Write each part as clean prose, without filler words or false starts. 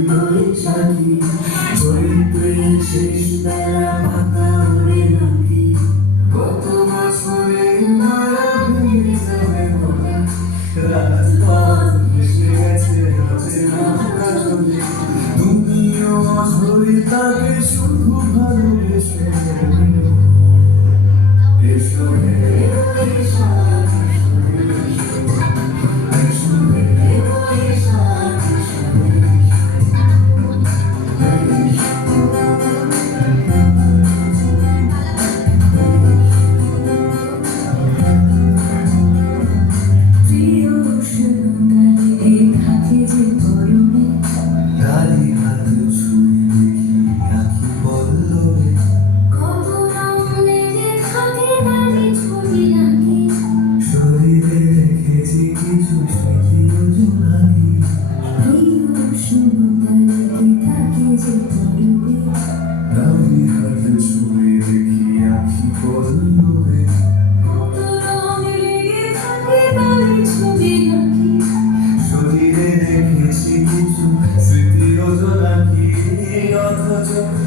বৈশাখী চৈত্রের শেষ বেলা পাতা ওড়ে নাকি কত বছরের মায়া ভেঙে যাবে মোরা রাজপথ ভেসে গেছে অচেনা কাজলে তুমিও অঝরে তাকে শুধু ভালোবেসে এসো হে বৈশাখ এসো হে বৈশাখ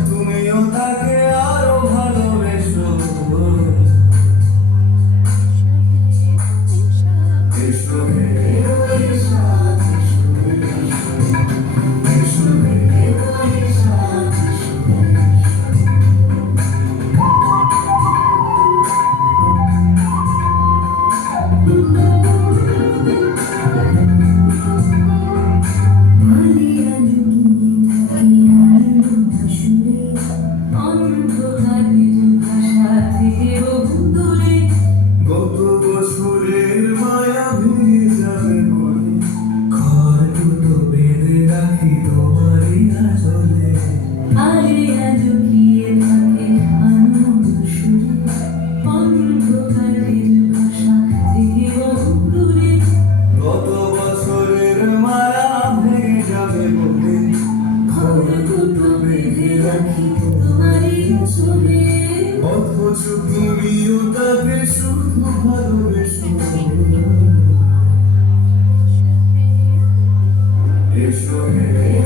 তুমিও তাকে আরো ভালোবেসো এসো হে বৈশাখ এসো হে বৈশাখ গত বছরের মায়া ভেঙে যাবে মনে ঘর দুটো বেঁধে রাখি তোমারই আঁচলে গত বছরের মায়া ভেঙে যাবে মনে ঘর দুটো বেঁধে রাখি তোমারই আঁচলে অথচ তুমিও তাকে শুধু ভালোবেসো এসো হে